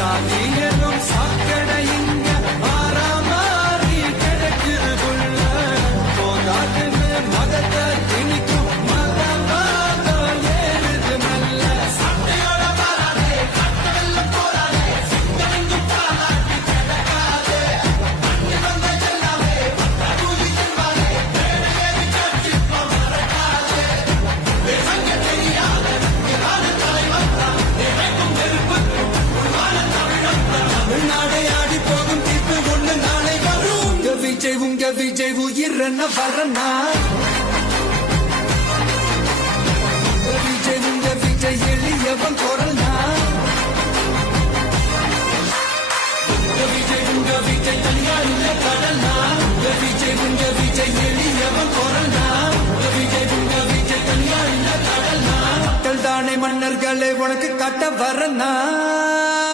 சாதியனும் சாக்கடை இங்க மாறாமாறி கிடக்குது புள்ள போதாதுன்னு மதத்தை திணிக்கும் மதவாதம் ஏறுது மெல்ல சட்டையோட மாறாதே கட்டவெல்லாம் போராதே சித்தமெங்கும் பாலாட்டி கிடக்காதே அண்ணி வந்த எல்லாமே கூலி தின்பாதே வேலையேறி காட்சி மறக்காதே சங்க தெரியாத தலைவன் தமிழ்நாடை ஆடி போகும் தீர்ப்பு ஒண்ணு நாளை வரும் உங்க விஜய் உயிரன வரனா உங்க விஜய் எளியவன் குரல்னா உங்க விஜய் தனியார் இல்ல கடல்னா உங்க விஜய் எளியவன் குரல்னா உங்க விஜய் தனியார் இல்ல கடல்னா மக்கள் தானே மன்னர்களே உனக்கு காட்ட வரனா